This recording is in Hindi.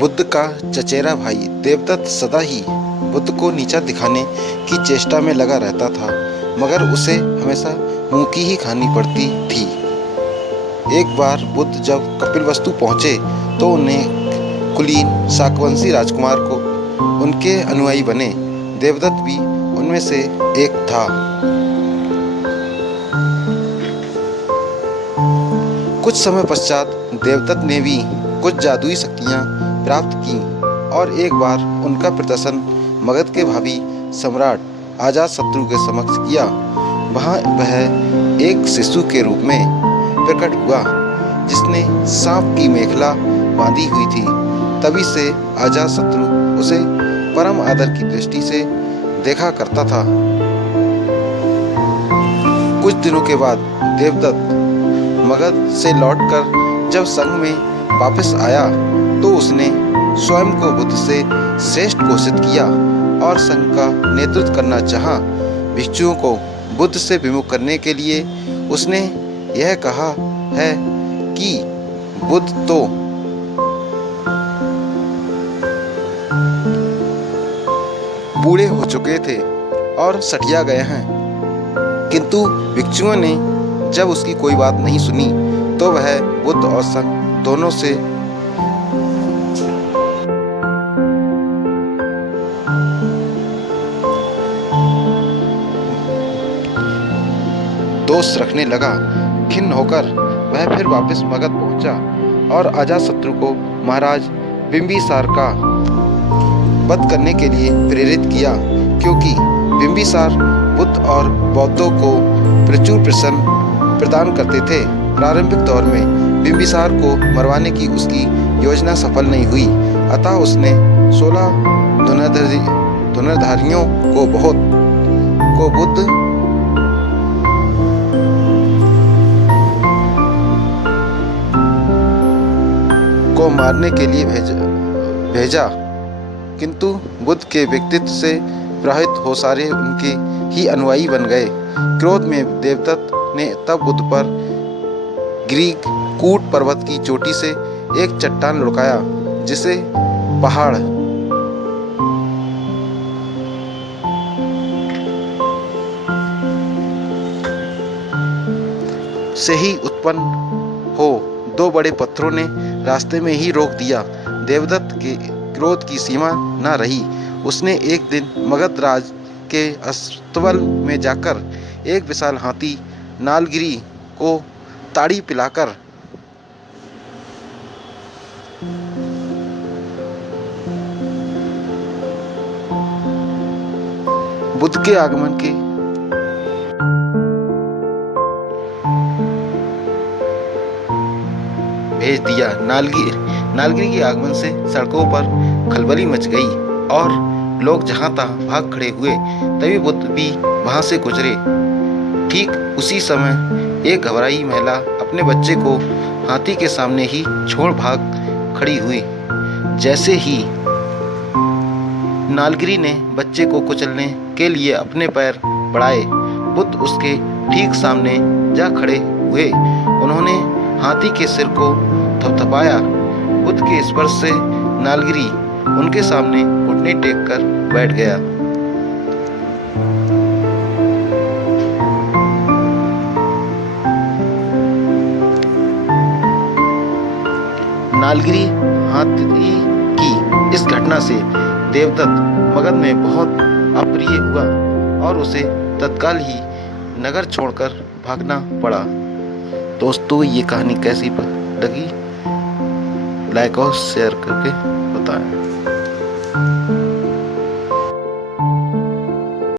बुद्ध का चचेरा भाई देवदत्त सदा ही बुद्ध को नीचा दिखाने की चेष्टा में लगा रहता था, मगर उसे हमेशा मुंह की ही खानी पड़ती थी। एक बार बुद्ध जब कपिलवस्तु पहुंचे तो उन्हें कुलीन शाकवंशी राजकुमार को उनके अनुयायी बने। देवदत्त भी उनमें से एक था। कुछ समय पश्चात देवदत्त ने भी कुछ जादुई शक्तियां प्राप्त की और एक बार उनका प्रदर्शन मगध के भावी सम्राट अजातशत्रु के समक्ष किया। वहां वह एक शिशु के रूप में प्रकट हुआ जिसने सांप की मेखला बांधी हुई थी। तभी से अजातशत्रु उसे परम आदर की दृष्टि से देखा करता था। कुछ दिनों के बाद देवदत्त मगध से लौटकर जब संघ में वापस आया तो उसने स्वयं को बुद्ध से श्रेष्ठ घोषित किया और संघ का नेतृत्व करना चाहा। भिक्षुओं को बुद्ध से विमुख करने के लिए उसने यह कहा है कि बुद्ध तो बूढ़े हो चुके थे और सठिया गए हैं, किंतु भिक्षुओं ने जब उसकी कोई बात नहीं सुनी तो वह बुद्ध और संघ दोनों से दोस्त रखने लगा। खिन्न होकर वह फिर वापस मगध पहुंचा और अजातशत्रु को महाराज बिंबिसार का वध करने के लिए प्रेरित किया, क्योंकि बिंबिसार बुद्ध और बौद्धों को प्रचुर प्रसन्न प्रदान करते थे। प्रारंभिक दौर में बिंबिसार को मरवाने की उसकी योजना सफल नहीं हुई, अतः उसने 16 धनुर्धारियों को बुद्ध को मारने के लिए भेजा, किंतु बुद्ध के व्यक्तित्व से प्रभावित हो सारे उनके ही अनुयायी बन गए। क्रोध में देवदत्त ने तब बुद्ध पर गिरिकूट पर्वत की चोटी से एक चट्टान लुढ़काया, जिसे पहाड़ से ही उत्पन्न हो दो बड़े पत्थरों ने रास्ते में ही रोक दिया। देवदत्त के क्रोध की सीमा न रही। उसने एक दिन मगध राज के अस्तबल में जाकर एक विशाल हाथी नालगिरी को ताड़ी पिलाकर बुद्ध के आगमन के भेज दिया। नालगिरी के आगमन से सड़कों पर खलबली मच गई और लोग जहां तहां भाग खड़े हुए। तभी बुद्ध भी वहां से गुजरे। ठीक उसी समय एक घबराई महिला अपने बच्चे को हाथी के सामने ही छोड़ भाग खड़ी हुई। जैसे ही नालगिरी ने बच्चे को कुचलने के लिए अपने पैर बढ़ाए, बुद्ध उसके ठीक सामने जा खड़े हुए। उन्होंने हाथी के सिर को थपथपाया। बुद्ध के स्पर्श से नालगिरी उनके सामने घुटने टेक कर बैठ गया। नालगिरी हाथी की इस घटना से देवदत्त मगध में बहुत अप्रिय हुआ और उसे तत्काल ही नगर छोड़कर भागना पड़ा। दोस्तों, ये कहानी कैसी लगी, लाइक और शेयर करके बताएं।